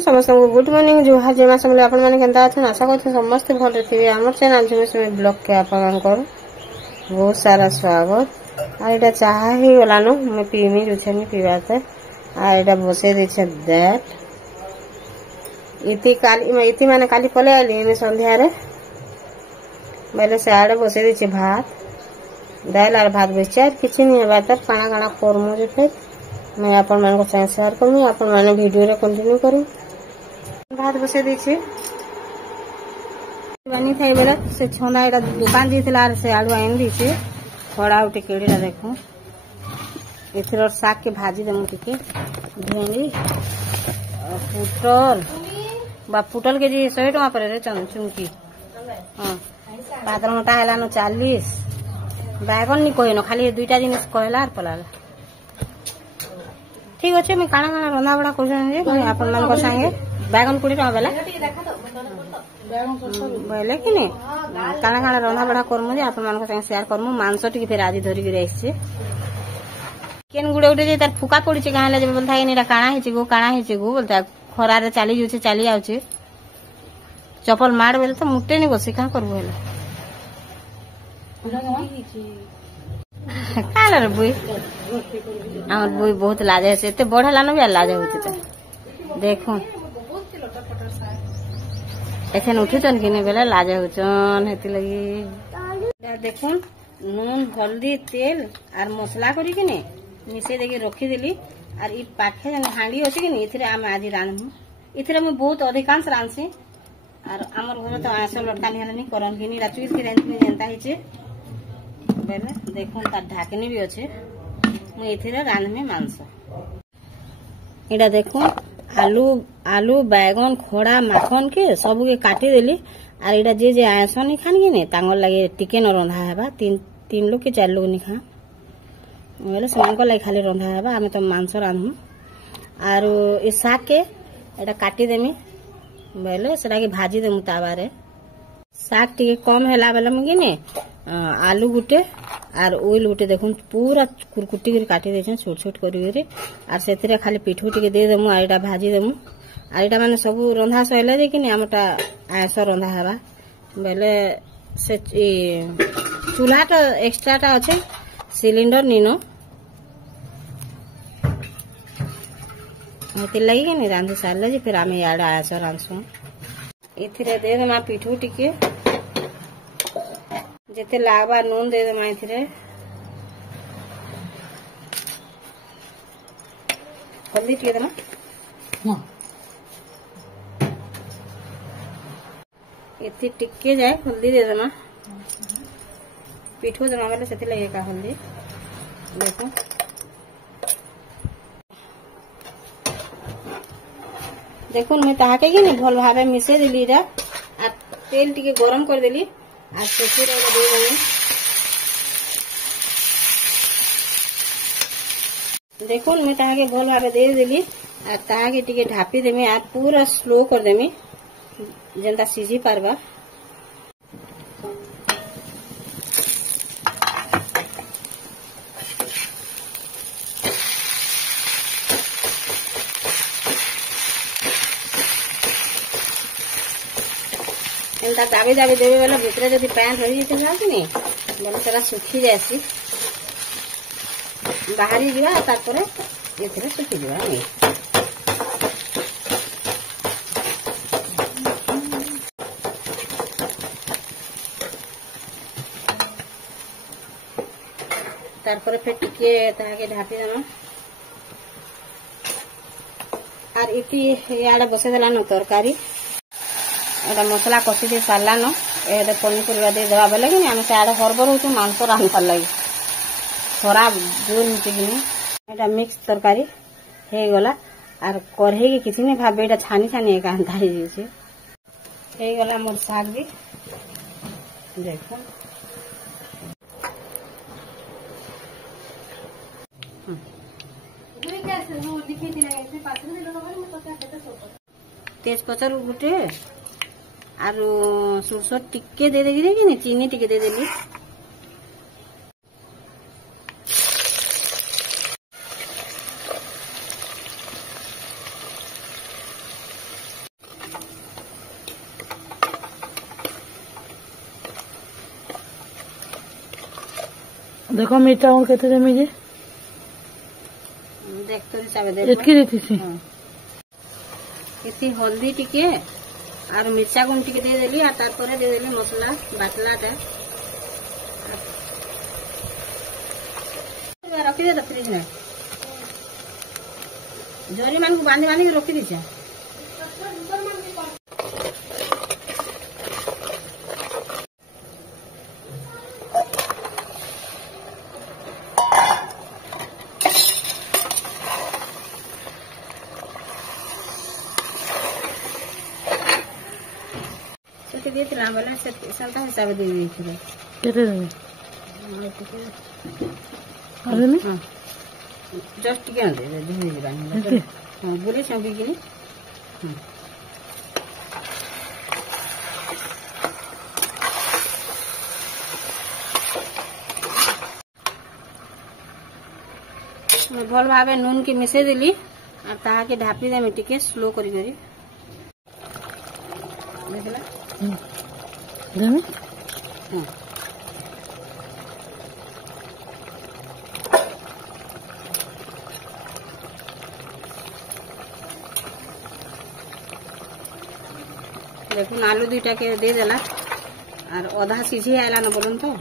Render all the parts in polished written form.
समस्त good morning जुहार जेमा समले आपण माने केनता अछन आशा करथि समस्त भल थे हमर चैनल जुमे ब्लॉग के आपन कर बहुत सारा स्वागत आ एटा चाहा ही गलानो मैं पीमी जुछनी पीवाते आ एटा बसे देछे दैट इति माने काली पले आली ने संध्या रे बेले से आड़े बसे देछे भात दाल और भात बेचार किछि नहीं हेबा त काना काना करमु जे पे मैं आपण मान को शेयर करूँ आपण मान वीडियो रे कंटिन्यू करूँ भात बसे दीछे बनी थाई बेला से छोंदा एटा दुकान जीतला से आलू आइन दीछे थोड़ा उठे केड़ीला देखो इथर साग के भाजी दमु टिके भेंडी पुटल बा पुटल के जी 100 टका पर रे चुमकी हां पातर मोटा हैला न 40 बैगन नि कहनो खाली दुईटा जिनिस कहला आर पलाला ठीक अच्छे मैं काना काना रंधा बड़ा कर आपण मान संगे बैगन 20 टका बेला बोले कि नहीं काना काना रंधा बड़ा करमु जे आपण मान संगे शेयर करमु मांस टिके फेर आदि धरि गिरे आइछे केन गुडे उडे जे तार फुका पड़िछे गाले जे बोलथा एनीरा काना हिचे गो बोलता खरा रे चली जुछे चली आउछे चपल मार बेले तो मुटे नहीं बसी का करबो हेला काला रे बुई आमर बुई बहुत लाजे से एते बढ़ला न भी लाजे होते त देखो एखन उठुचन कि नहीं बेला लाजे होचन हेती लगी देखो नून हल्दी तेल और मसला करी कि नहीं मिसे देके रखी देली और ई पाखे जन हांडी अछि कि नहीं इथरे आम आज रांधमु इथरे मैं बहुत अधिकांश रांधसी और आमर घर तो आस लटका नहीं करन कि नहीं राचुइस के रेंट जनता हिचे बेले देखो तार ढाकनी भी अच्छे मुझे इथिरे रांधमी मांस इटा देखो आलू आलू बैगन खोड़ा माखन के सब के काटी देली और इटा जे आयसन नहीं खान कि नहीं तांगर लगे टिके न रंधा हेबा तीन लोग के 4 लोग नहीं खा बोले समान को लगे खाली रंधा हेबा आमे तो मांस रांधमु और ए साग के एटा काटी देमी बोले सेटा के भाजी देमु तावारे साग टिके कम हैला बेले मुगे ने आलू गुटे और ओइल गुटे देखो पूरा कुरकुटी कर काटी देछन छोट छोट करी और सेतिरे खाली पिठू टिके दे देमु आ एटा भाजी देमु आ एटा माने सब रंधा सइले जे कि ने हमटा आयस रंधा हेबा बेले से चूल्हा तो एक्स्ट्रा टा अछि सिलिंडर निनो मते लगी कि ने रांधे साले जे फिर आमे याडा आयस रांधसु इथिरे दे देमा पिठू टिके जेते लागबा नून दे देमा इथिरे हल्दी टिके देमा हां इति टिके जाए हल्दी दे देमा पिठो देमा वाले सेते लगे का हल्दी देखो देखो मैं ताके कि नहीं भल भाबे मिसे देली रा आ तेल टिके गरम कर देली आ सेतिर दे देनी देखो मैं ताके भल भाबे दे देली आ ताके टिके ढापी देमी आ पूरा स्लो कर देमी जेंता सीजी पारबा एंता दाबी दाबी देवे वाला भितरे जदी पैन रही जेते ना कि नहीं बोले सेरा सुखी जायसी बाहरी दिवा तारपरे एथरे सुखी दिवा नहीं तारपरे फिर टिके ताके ढापी देना और इति याडे बसे देला न तरकारी एटा मसला कषि दे सारला न ए पनीपरिया दे देवा बेले कि आम से हरबर हो मांस रांधवार लगे खराब जोर कि एटा मिक्स तरकारी हे गला और कढ़े के किसी ने भाबे एटा छानी छानी एक आंधा हे गला मोर साग भी देखो तेज पत्ता गुटे और सोरस टिके दे देगी कि नहीं चीनी टिके दे देली देखो मिर्चा और केते देमी जे देख तो हिसाब दे एतकी देतीसी इति हल्दी टिके और मिर्चा गुण टिके दे देली और तारपरे दे देली मसला बाटलाटा रखी दे फ्रिज में जरी मान को बांधी बांधी रखी दीछे से दे दिला बोला से संता हिसाब दे दी थी केते देमी अरे में हां जस्ट के दे दे धीरे बानी हां बोले संगी की मैं भल भावे नून के मिसे देली और ताहा के ढापी दे मिट्टी के स्लो करी करी देखला देमी देखो आलू दुईटा के दे देला और आधा सीझी आला न बोलन तो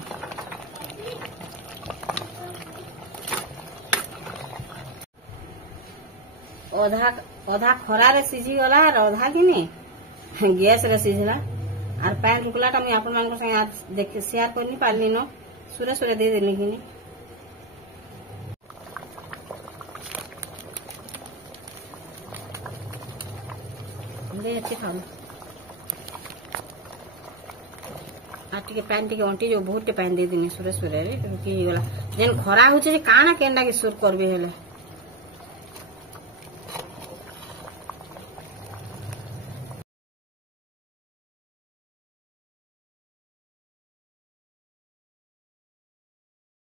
आधा खरा रे सीझी गला और आधा कि नहीं गैस रे सीझला और पैन रुकला का मैं अपन मान को संगे आज देख शेयर कर नहीं पारली न सुरे सुरे दे देली कि नहीं दे अच्छे खाओ आटे पैन टे अंटी जो बहुत पैन दे देनी सुरे सुरे रुकी गला जेन खरा हो काना केनटा के सुर करबे हेले